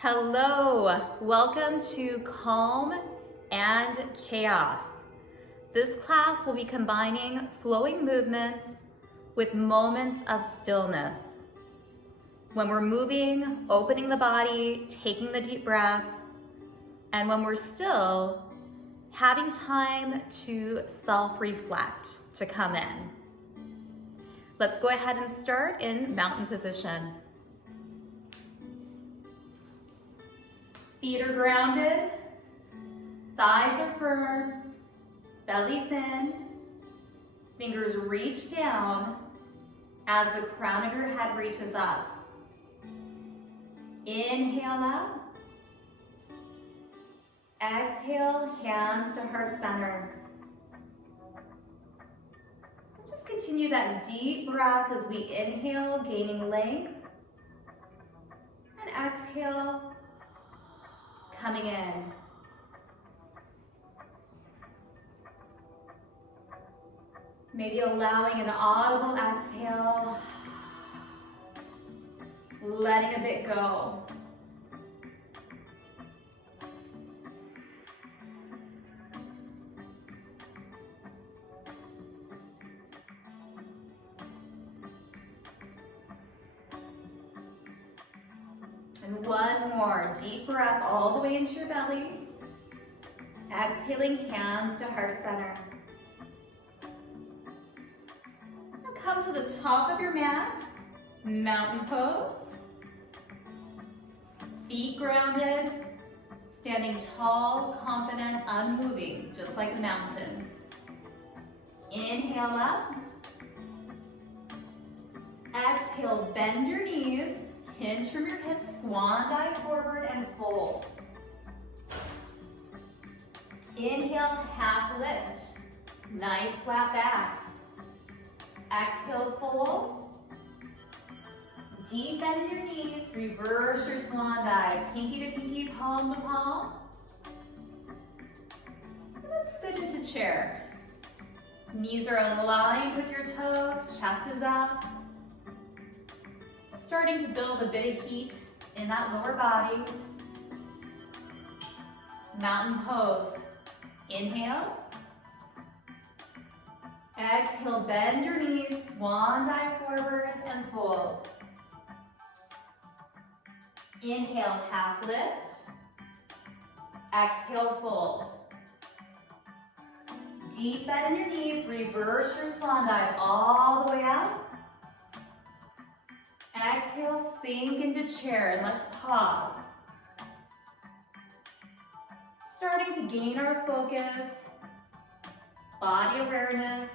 Hello, welcome to Calm and Chaos. This class will be combining flowing movements with moments of stillness. When we're moving, opening the body, taking the deep breath, and when we're still, having time to self-reflect, to come in. Let's go ahead and start in mountain position. Feet are grounded, thighs are firm, belly's in, fingers reach down as the crown of your head reaches up. Inhale up. Exhale, hands to heart center. Just continue that deep breath as we inhale, gaining length, and exhale, coming in. Maybe allowing an audible exhale, letting a bit go. And one more, deep breath all the way into your belly. Exhaling, hands to heart center. Now come to the top of your mat, mountain pose. Feet grounded, standing tall, confident, unmoving, just like a mountain. Inhale up. Exhale, bend your knees. Hinge from your hips, swan dive forward and fold. Inhale, half lift. Nice flat back. Exhale, fold. Deep bend in your knees, reverse your swan dive. Pinky to pinky, palm to palm. And then sit into chair. Knees are aligned with your toes, chest is up. Starting to build a bit of heat in that lower body. Mountain pose. Inhale. Exhale, bend your knees, swan dive forward and fold. Inhale, half lift. Exhale, fold. Deep bend in your knees, reverse your swan dive all the way up. Exhale, sink into chair, and let's pause. Starting to gain our focus, body awareness,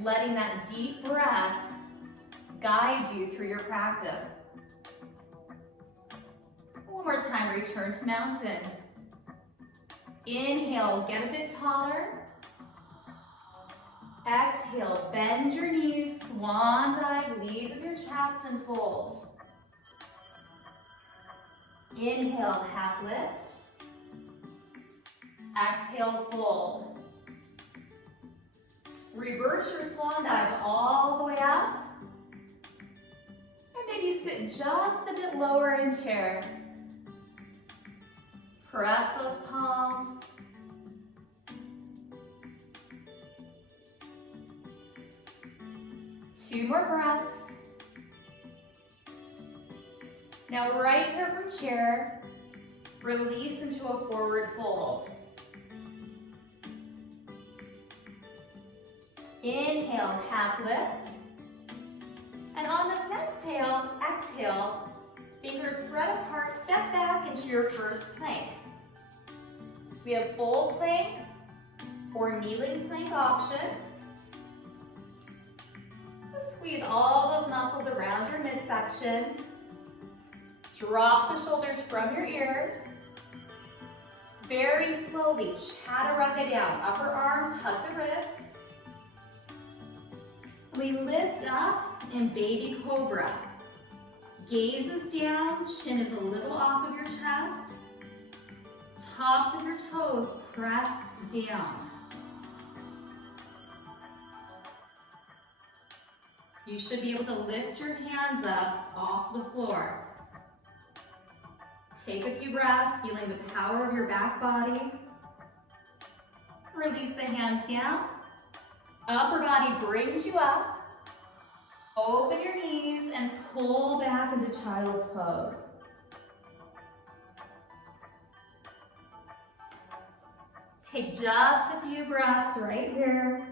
letting that deep breath guide you through your practice. One more time, return to mountain. Inhale, get a bit taller. Exhale, bend your knees, swan dive, lead with your chest and fold. Inhale, half lift. Exhale, fold. Reverse your swan dive all the way up. And maybe sit just a bit lower in chair. Press those palms. Two more breaths. Now right here from chair, release into a forward fold. Inhale, half lift. And on this next exhale, fingers spread apart, step back into your first plank. So we have full plank or kneeling plank option. Squeeze all those muscles around your midsection. Drop the shoulders from your ears. Very slowly, chaturanga down. Upper arms hug the ribs. We lift up in baby cobra. Gaze is down, chin is a little off of your chest. Tops of your toes press down. You should be able to lift your hands up off the floor. Take a few breaths, feeling the power of your back body. Release the hands down. Upper body brings you up. Open your knees and pull back into child's pose. Take just a few breaths right here.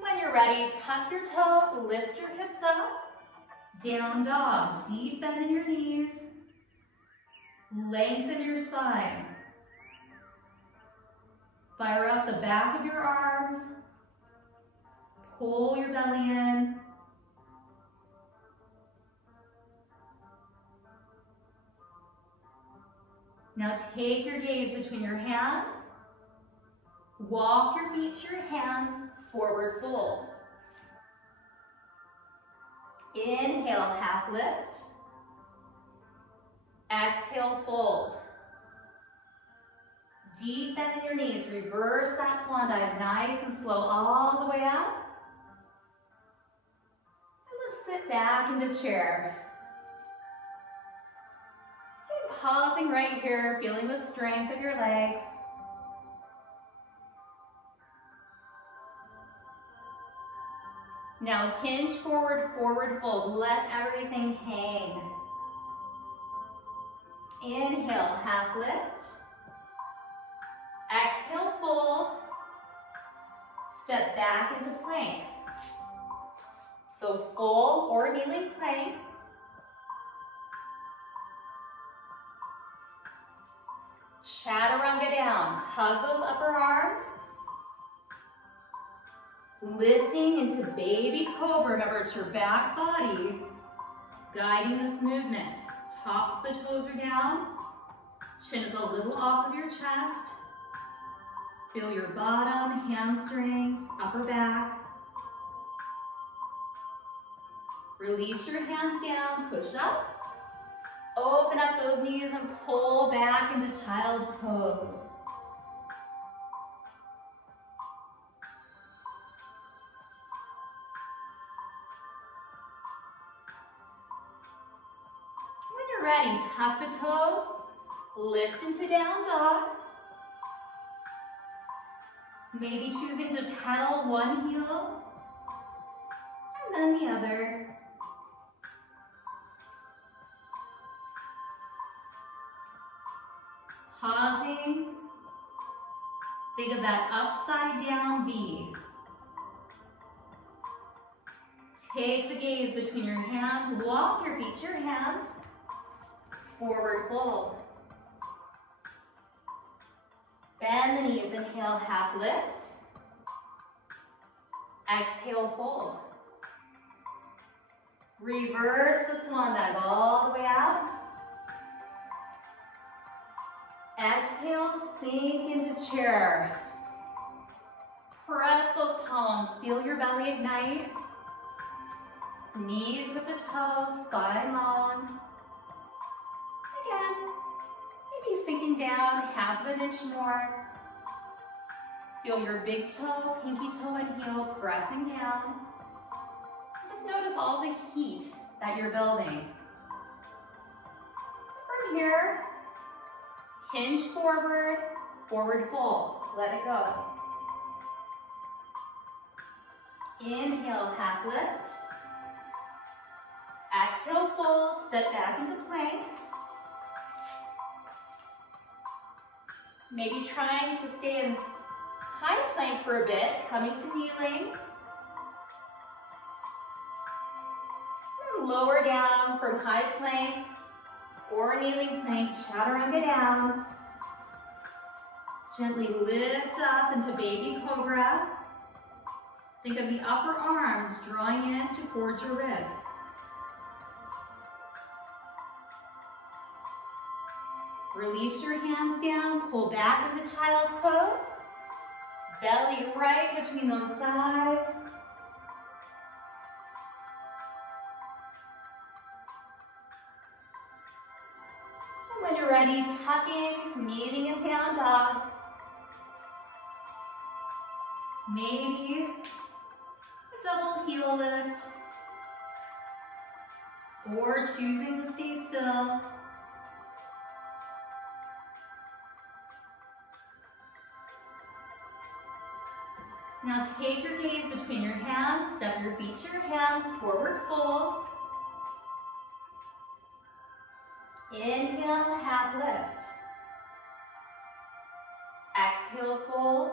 When you're ready, tuck your toes, lift your hips up. Down dog, deep bend in your knees. Lengthen your spine. Fire up the back of your arms. Pull your belly in. Now take your gaze between your hands. Walk your feet to your hands, forward fold. Inhale, half lift. Exhale, fold. Deep bend in your knees. Reverse that swan dive, nice and slow all the way up. And let's sit back into chair. And pausing right here, feeling the strength of your legs. Now hinge forward, forward fold. Let everything hang. Inhale, half lift. Exhale, fold. Step back into plank. So full or kneeling plank. Chaturanga down. Hug those upper arms. Lifting into baby cobra. Remember, it's your back body guiding this movement. Tops of the toes are down. Chin is a little off of your chest. Feel your bottom, hamstrings, upper back. Release your hands down, push up. Open up those knees and pull back into child's pose. When you're ready, tuck the toes, lift into down dog. Maybe choosing to pedal one heel and then the other. Pausing. Think of that upside down V. Take the gaze between your hands. Walk your feet to your hands. Forward fold. Bend the knees, inhale, half lift. Exhale, fold. Reverse the swan dive all the way out. Exhale, sink into chair. Press those palms, feel your belly ignite. Knees with the toes, spine long. Again. Maybe sinking down half an inch more. Feel your big toe, pinky toe, and heel pressing down. Just notice all the heat that you're building. From here, hinge forward, forward fold. Let it go. Inhale, half lift. Exhale, fold. Step back into plank. Maybe trying to stay in high plank for a bit, coming to kneeling. And lower down from high plank or kneeling plank, chaturanga down. Gently lift up into baby cobra. Think of the upper arms drawing in towards your ribs. Release your hands down, pull back into child's pose. Belly right between those thighs. And when you're ready, tucking, meeting in down dog. Maybe a double heel lift. or choosing to stay still. Now take your gaze between your hands, step your feet to your hands, forward fold. Inhale, half lift. Exhale, fold.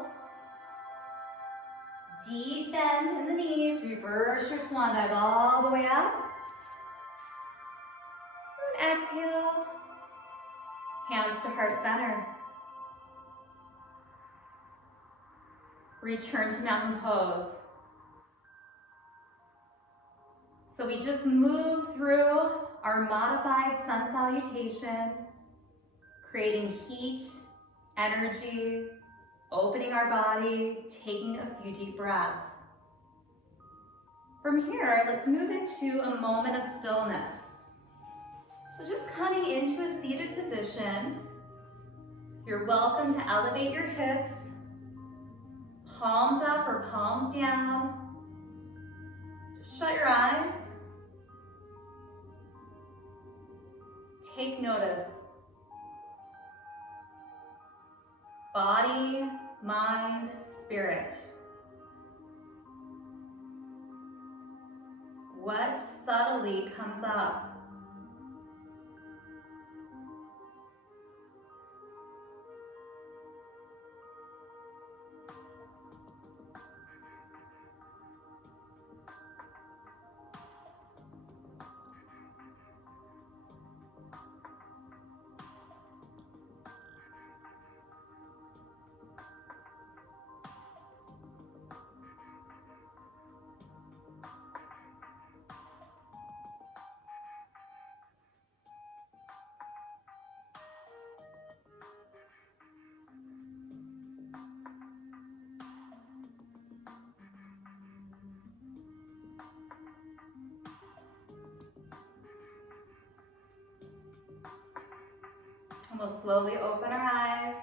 Deep bend in the knees, reverse your swan dive all the way up. And exhale, hands to heart center. Return to mountain pose. So we just move through our modified sun salutation, creating heat, energy, opening our body, taking a few deep breaths. From here, let's move into a moment of stillness. So just coming into a seated position, you're welcome to elevate your hips, palms up or palms down. Just shut your eyes. Take notice. Body, mind, spirit. What subtly comes up? And we'll slowly open our eyes,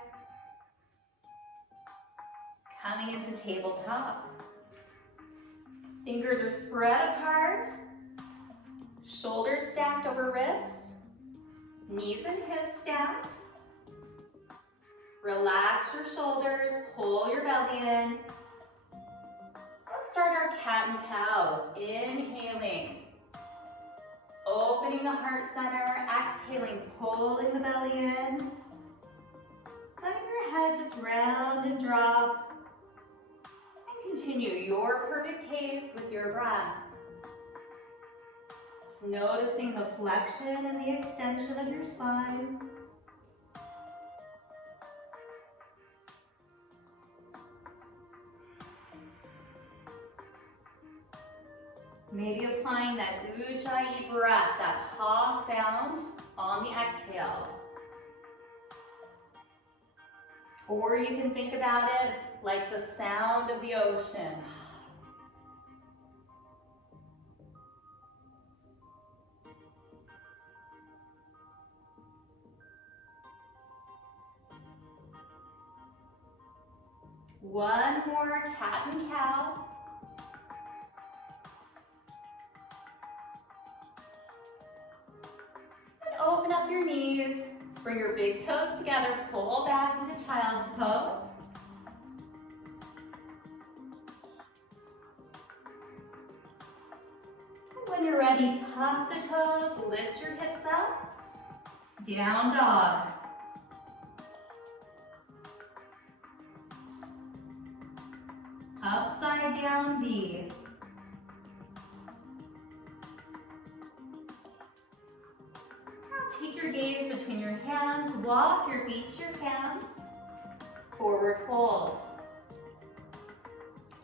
coming into tabletop. Fingers are spread apart, shoulders stacked over wrists, knees and hips stacked. Relax your shoulders, pull your belly in. Let's start our cat and cows. Inhaling. Opening the heart center, exhaling, pulling the belly in. Letting your head just round and drop. And continue your perfect pace with your breath. Just noticing the flexion and the extension of your spine. Maybe applying that ujjayi breath, that ha sound on the exhale. Or you can think about it like the sound of the ocean. One more cat and cow. Open up your knees, bring your big toes together, pull back into child's pose. And when you're ready, tuck the toes, lift your hips up, down dog. Upside down V. Take your gaze between your hands, walk your feet to your hands, forward fold.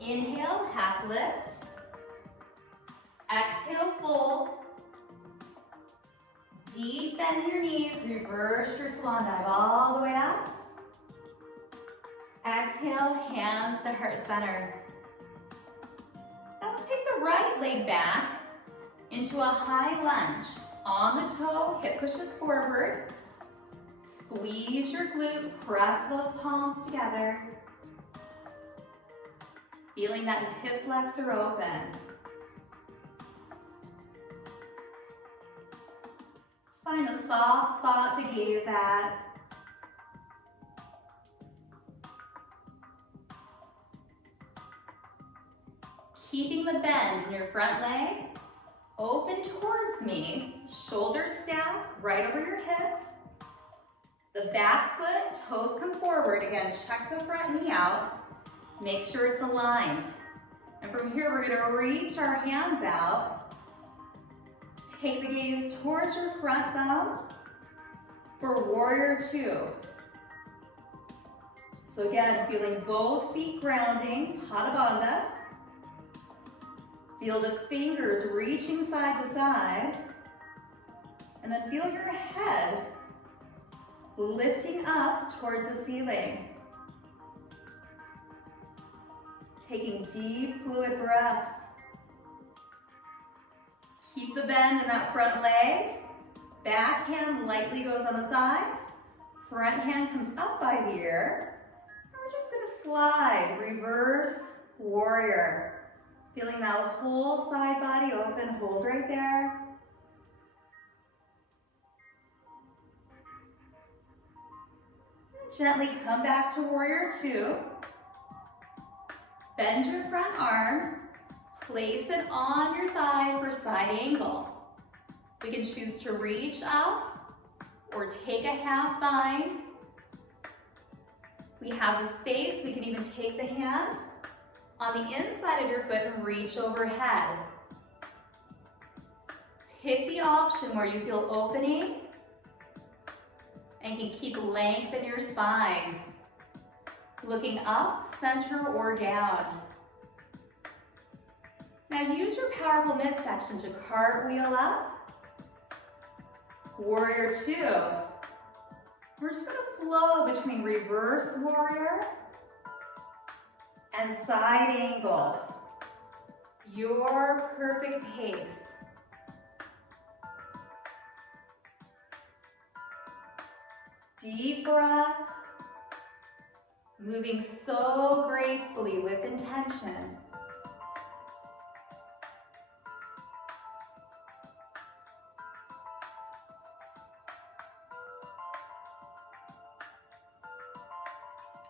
Inhale, half lift. Exhale, fold. Deep bend in your knees, reverse your swan dive all the way up. Exhale, hands to heart center. Now let's take the right leg back into a high lunge. On the toe, hip pushes forward. Squeeze your glute, press those palms together. Feeling that hip flexor open. Find a soft spot to gaze at. Keeping the bend in your front leg, open towards me, shoulders stack right over your hips. The back foot, toes come forward. Again, check the front knee out. Make sure it's aligned. And from here, we're gonna reach our hands out. Take the gaze towards your front thumb for warrior two. So again, feeling both feet grounding, pada bandha. Feel the fingers reaching side to side. And then feel your head lifting up towards the ceiling. Taking deep, fluid breaths. Keep the bend in that front leg. Back hand lightly goes on the thigh. Front hand comes up by the ear. And we're just gonna slide, reverse warrior. Feeling that whole side body open, hold right there. Gently come back to warrior two. Bend your front arm. Place it on your thigh for side angle. We can choose to reach up or take a half bind. We have the space. We can even take the hand on the inside of your foot and reach overhead. Pick the option where you feel opening and can keep length in your spine. Looking up, center, or down. Now use your powerful midsection to cartwheel up. Warrior two. We're just gonna flow between reverse warrior and side angle. Your perfect pace. Deep breath. Moving so gracefully with intention.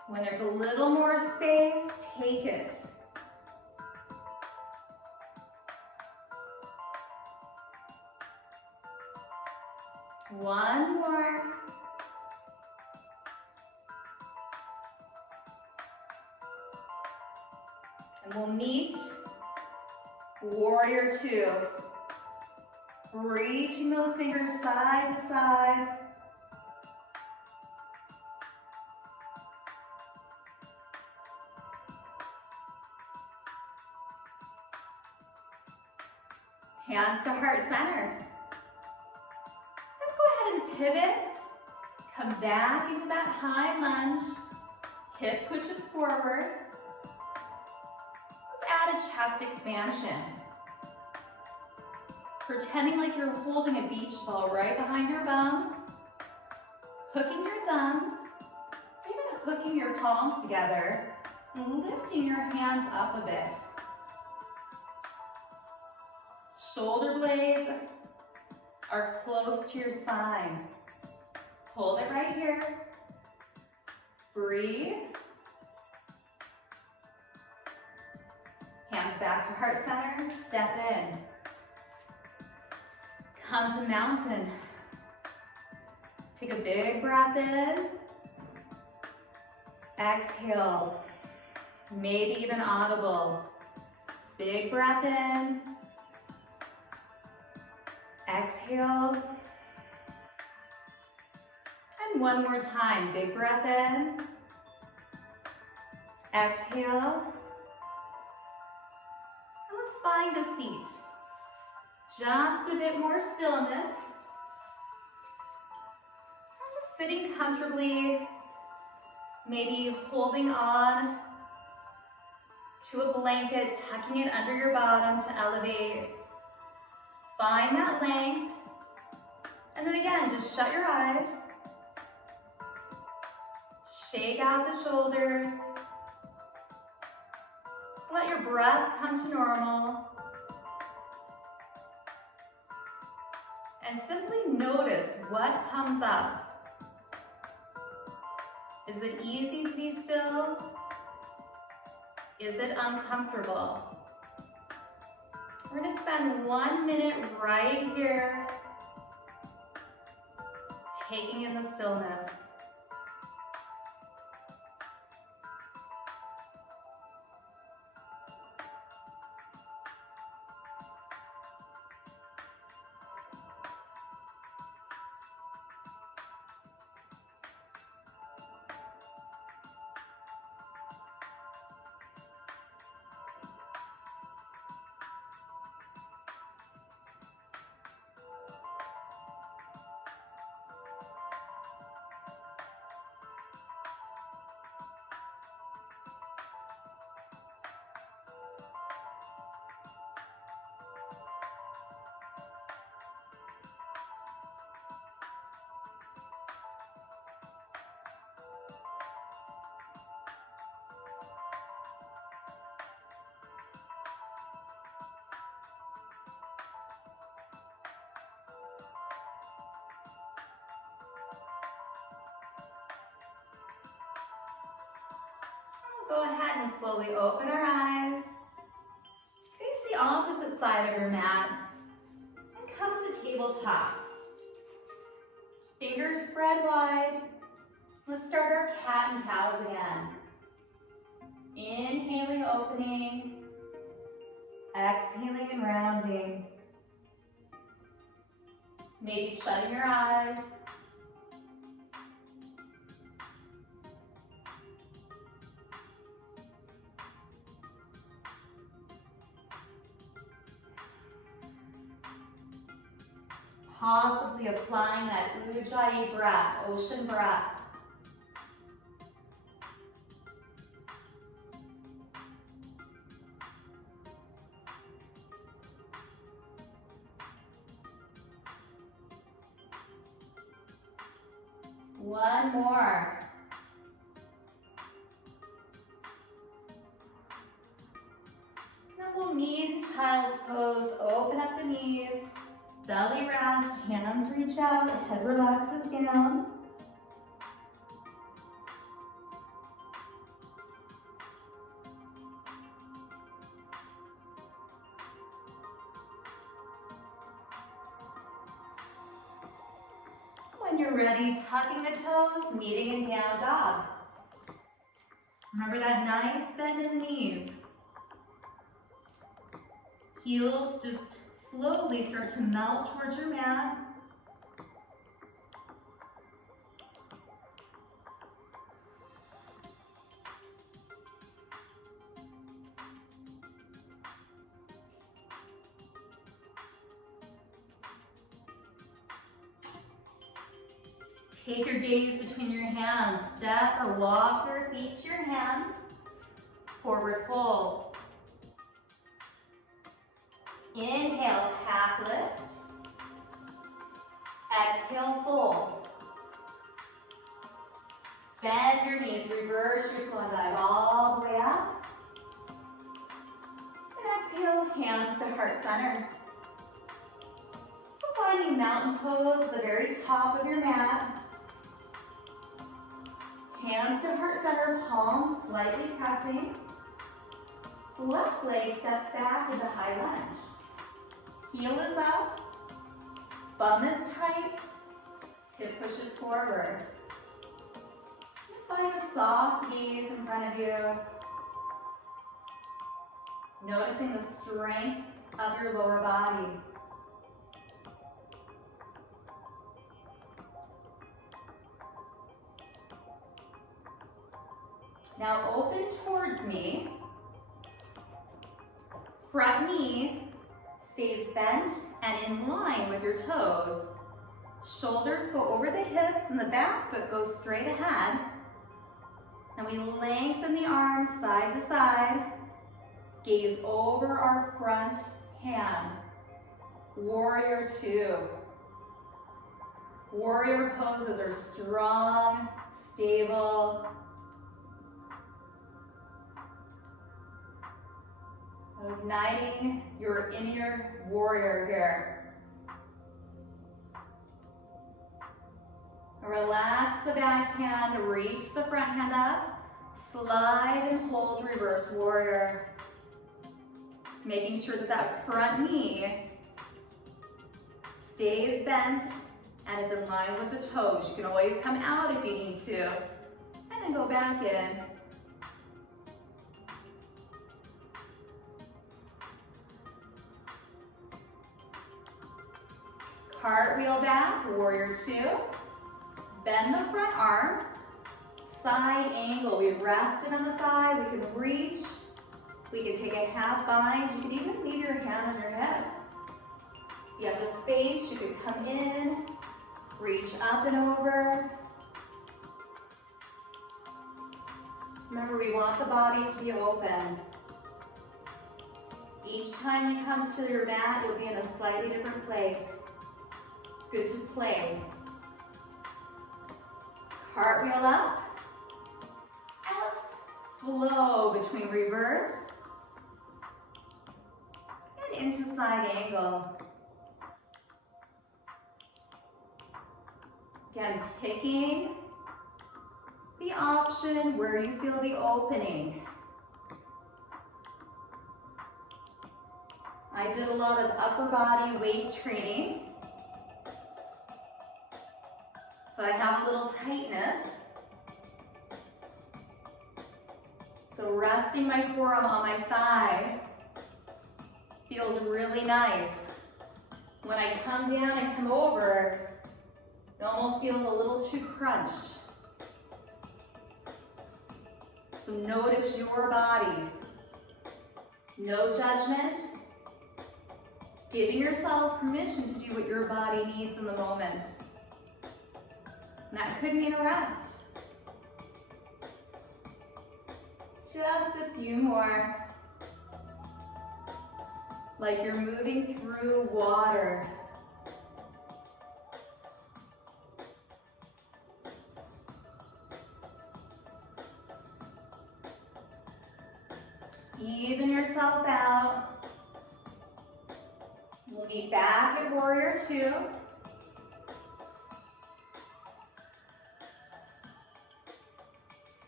When there's a little more space, take it. One more. And we'll meet warrior two. Reaching those fingers side to side. Hands to heart center. Let's go ahead and pivot. Come back into that high lunge. Hip pushes forward. Let's add a chest expansion. Pretending like you're holding a beach ball right behind your bum. Hooking your thumbs. Even hooking your palms together. And lifting your hands up a bit. Shoulder blades are close to your spine. Hold it right here. Breathe. Hands back to heart center. Step in. Come to mountain. Take a big breath in. Exhale. Maybe even audible. Big breath in. Exhale. And one more time. Big breath in. Exhale. And let's find a seat. Just a bit more stillness. And just sitting comfortably. Maybe holding on to a blanket, tucking it under your bottom to elevate. Find that length. And then again, just shut your eyes. Shake out the shoulders. Let your breath come to normal. And simply notice what comes up. Is it easy to be still? Is it uncomfortable? We're going to spend 1 minute right here taking in the stillness. Go ahead and slowly open our eyes. Face the opposite side of your mat and come to tabletop. Fingers spread wide. Let's start our cat and cows again. Inhaling, opening. Exhaling and rounding. Maybe shutting your eyes. Possibly applying that Ujjayi breath, ocean breath. One more. Now we'll meet child's pose. Open up the knees. Belly rest, hands reach out, head relaxes down. When you're ready, tucking the toes, meeting in down dog. Remember that nice bend in the knees. Heels just slowly start to melt towards your mat. Take your gaze between your hands. Step or walk your feet to your hands. Forward fold. Inhale, half lift. Exhale, fold. Bend your knees, reverse your swan dive all the way up. And exhale, hands to heart center. So finding mountain pose at the very top of your mat. Hands to heart center, palms slightly pressing. Left leg steps back into high lunge. Heel is up, bum is tight, hip pushes forward. Just find a soft gaze in front of you. Noticing the strength of your lower body. Now open towards me. Front knee stays bent and in line with your toes. Shoulders go over the hips and the back foot goes straight ahead. And we lengthen the arms side to side. Gaze over our front hand. Warrior two. Warrior poses are strong, stable. Igniting your inner warrior here. Relax the back hand, reach the front hand up, slide and hold reverse warrior. Making sure that that front knee stays bent and is in line with the toes. You can always come out if you need to, and then go back in. Cartwheel back, warrior two. Bend the front arm, side angle. We rested on the thigh, we can reach. We can take a half bind. You can even leave your hand on your hip. If you have the space, you could come in, reach up and over. Just remember, we want the body to be open. Each time you come to your mat, you'll be in a slightly different place. It's good to play. Cartwheel up. And let's flow between reverse and into side angle. Again, picking the option where you feel the opening. I did a lot of upper body weight training, so I have a little tightness. So resting my forearm on my thigh feels really nice. When I come down and come over, it almost feels a little too crunched. So notice your body. No judgment. Giving yourself permission to do what your body needs in the moment. And that could mean a rest. Just a few more. Like you're moving through water. Even yourself out. We'll be back at warrior two.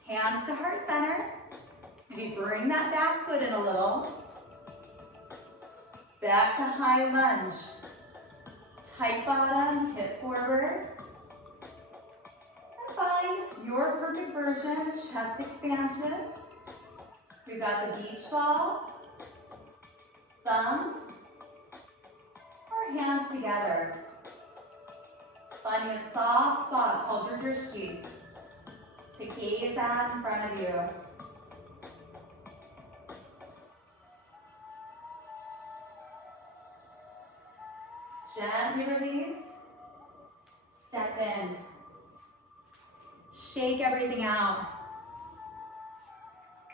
Hands to heart center. Maybe bring that back foot in a little. Back to high lunge. Tight bottom, hip forward. And find your perfect version of chest expansion. We've got the beach ball, thumbs, or hands together. Finding a soft spot called your drishti to gaze at in front of you. Gently release, step in, shake everything out.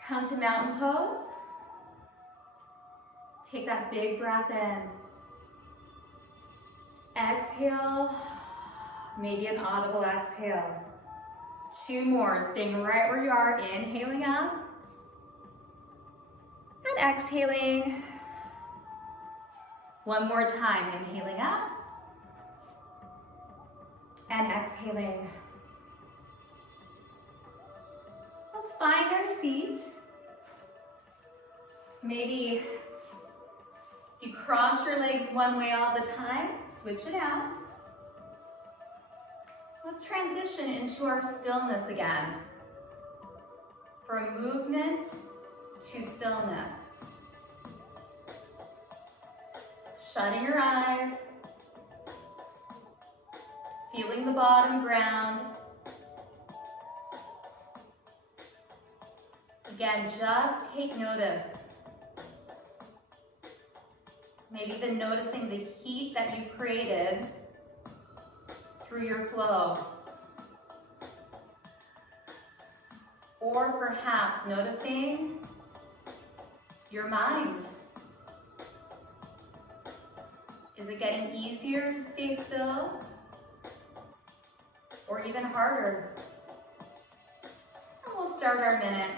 Come to mountain pose. Take that big breath in. Exhale, maybe an audible exhale. Two more, staying right where you are, inhaling up and exhaling. One more time, inhaling up and exhaling. Let's find our seat. Maybe you cross your legs one way all the time, switch it out. Let's transition into our stillness again. From movement to stillness. Shutting your eyes, feeling the bottom ground. Again, just take notice. Maybe even noticing the heat that you created through your flow. Or perhaps noticing your mind. Is it getting easier to stay still? Or even harder? And we'll start our minute.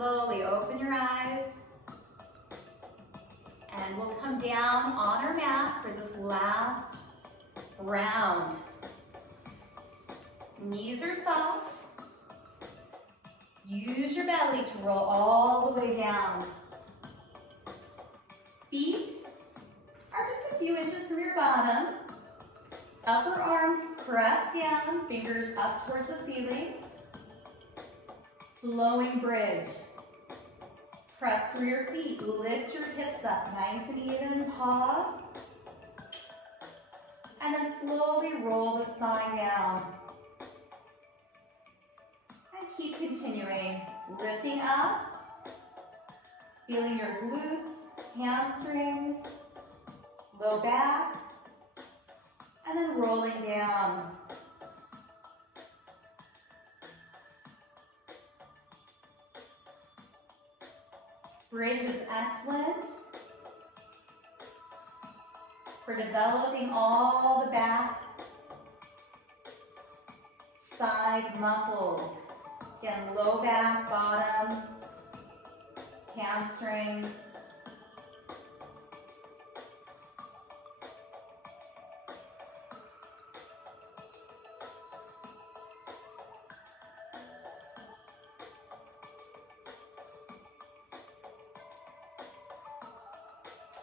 slowly open your eyes. And we'll come down on our mat for this last round. Knees are soft. Use your belly to roll all the way down. Feet are just a few inches from your bottom. Upper arms press down, fingers up towards the ceiling. Flowing bridge. Press through your feet, lift your hips up, nice and even, pause. And then slowly roll the spine down. And keep continuing, lifting up, feeling your glutes, hamstrings, low back, and then rolling down. Bridge is excellent for developing all the back, side muscles. Again, low back, bottom, hamstrings.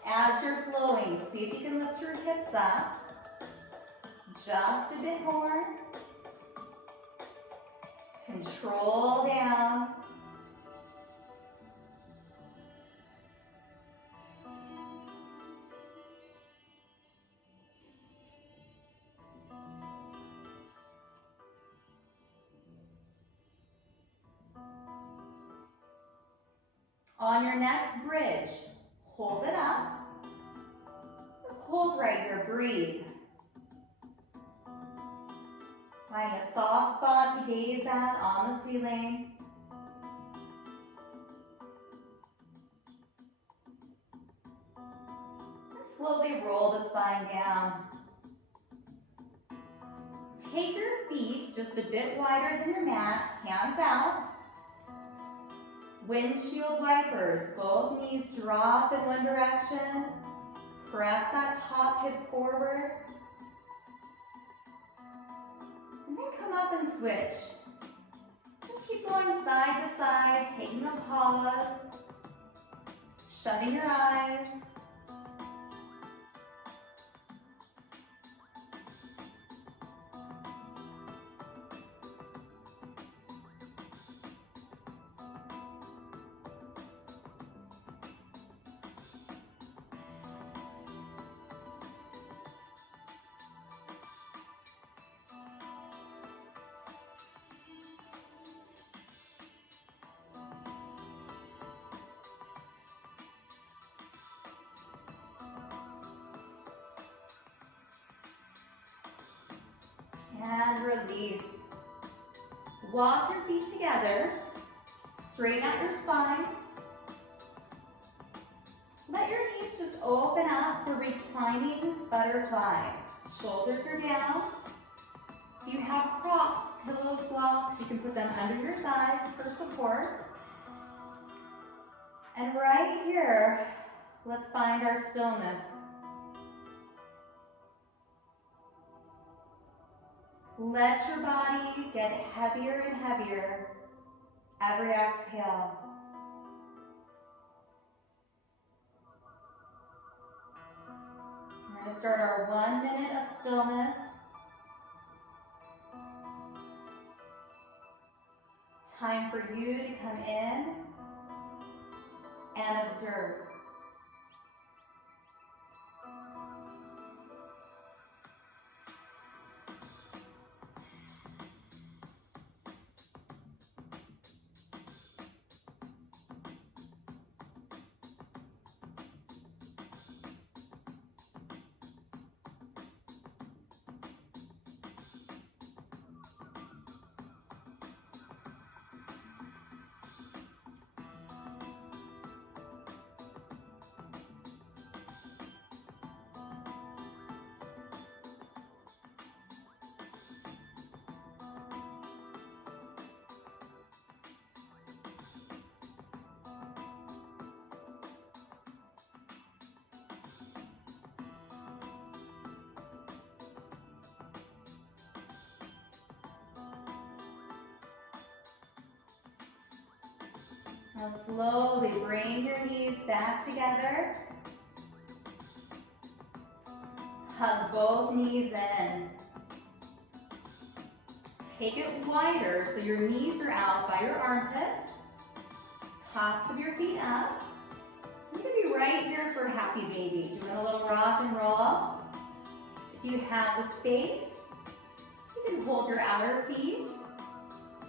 As you're flowing, see if you can lift your hips up just a bit more. Control down. On your next bridge, hold it up. Just hold right here, breathe. Find a soft spot to gaze at on the ceiling. And slowly roll the spine down. Take your feet just a bit wider than your mat, hands out. Windshield wipers, both knees drop in one direction. Press that top hip forward. And then come up and switch. Just keep going side to side, taking a pause, shutting your eyes. And release. Walk your feet together. Straighten out your spine. Let your knees just open up for reclining butterfly. Shoulders are down. If you have props, pillows, blocks, you can put them under your thighs for support. And right here, let's find our stillness. Let your body get heavier and heavier every exhale. We're going to start our 1 minute of stillness. Time for you to come in and observe. Now slowly bring your knees back together. Hug both knees in. Take it wider so your knees are out by your armpits. Tops of your feet up. You can be right here for happy baby. Doing a little rock and roll. If you have the space, you can hold your outer feet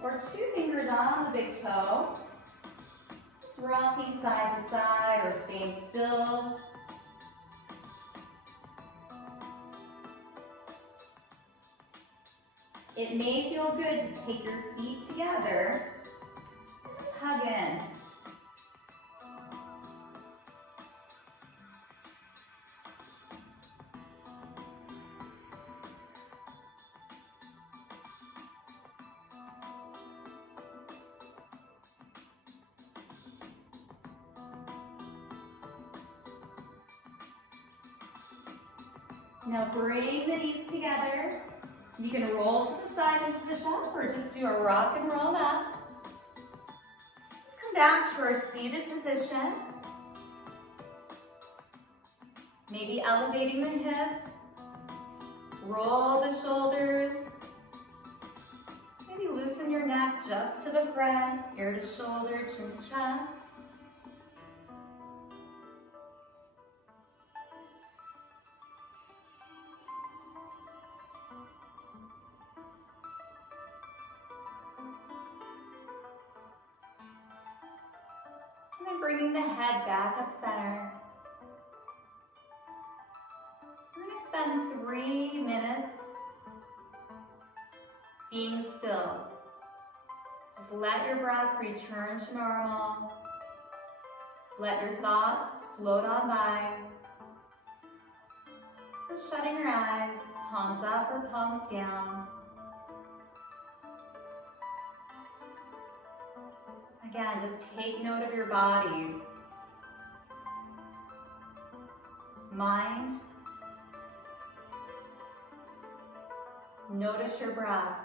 or 2 fingers on the big toe. Just rocking side to side or staying still. It may feel good to take your feet together and just hug in. Now bring the knees together. You can roll to the side and push up or just do a rock and roll up. Let's come back to our seated position. Maybe elevating the hips. Roll the shoulders. Maybe loosen your neck just to the front, ear to shoulder, chin to chest. And then bringing the head back up center. We're going to spend 3 minutes being still. Just let your breath return to normal. Let your thoughts float on by. Just shutting your eyes, palms up or palms down. Again, just take note of your body. Mind. Notice your breath.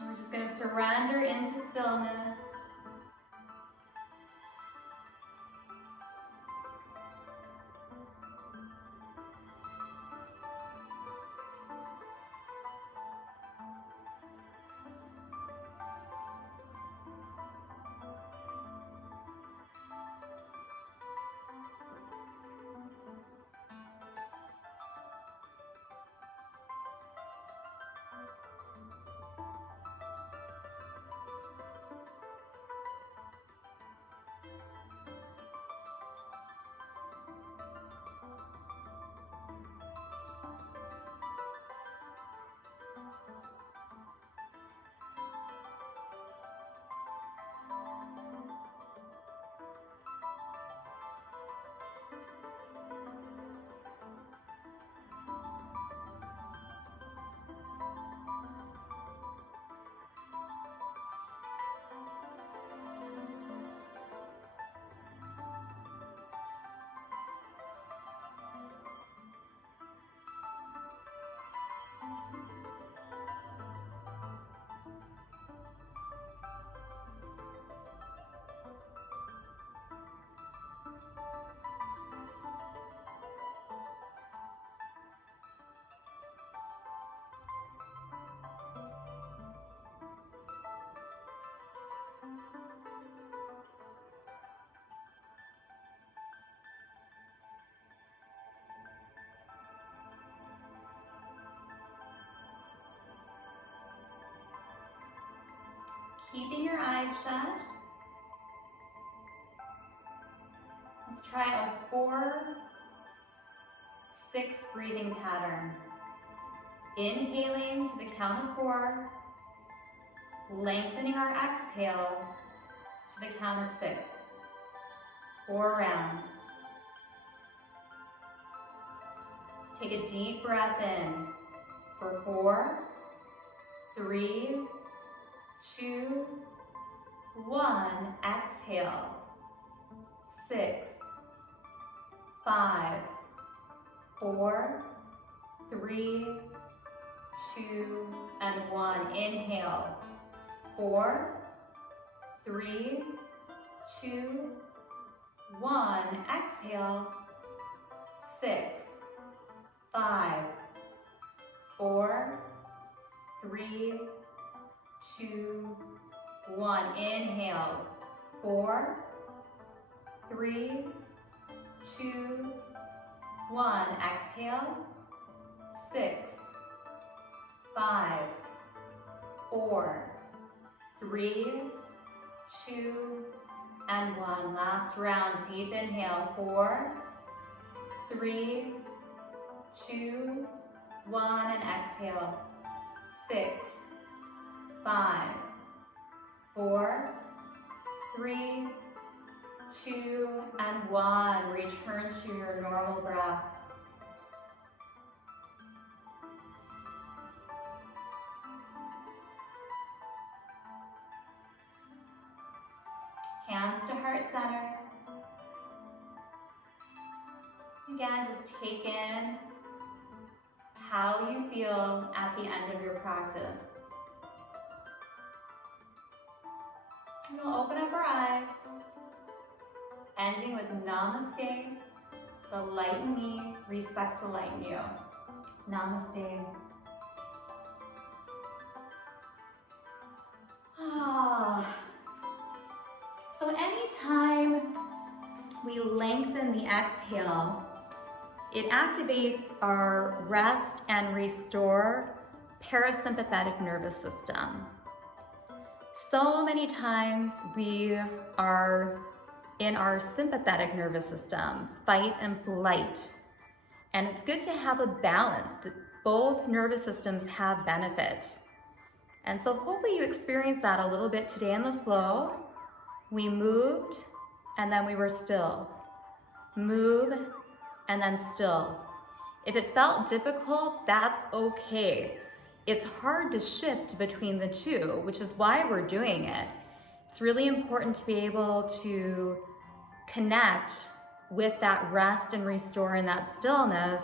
And we're just going to surrender into stillness. Keeping your eyes shut. Let's try a 4-6 breathing pattern. Inhaling to the count of 4, lengthening our exhale to the count of 6. 4 rounds. Take a deep breath in for 4, 3, 2, 1. Exhale. 6, 5, 4, 3, 2, and 1. Inhale. 4, 3, 2, 1. Exhale. 6, 5, 4, 3, 2, 1. Inhale. 4, 3, 2, 1. Exhale. 6, 5, 4, 3, 2, and 1. Last round. Deep inhale. 4, 3, 2, 1, and exhale. 6, 5, 4, 3, 2, and 1. Return to your normal breath. Hands to heart center. Again, just take in how you feel at the end of your practice. And we'll open up our eyes, ending with namaste. The light in me respects the light in you. Namaste. So anytime we lengthen the exhale, it activates our rest and restore parasympathetic nervous system. So many times we are in our sympathetic nervous system, fight and flight. And it's good to have a balance that both nervous systems have benefit. And so hopefully you experienced that a little bit today in the flow. We moved and then we were still. Move and then still. If it felt difficult, that's okay. It's hard to shift between the two, which is why we're doing it. It's really important to be able to connect with that rest and restore and that stillness,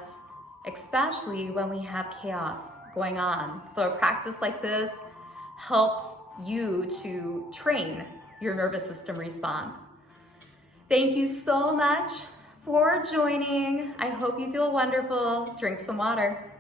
especially when we have chaos going on. So a practice like this helps you to train your nervous system response. Thank you so much for joining. I hope you feel wonderful. Drink some water.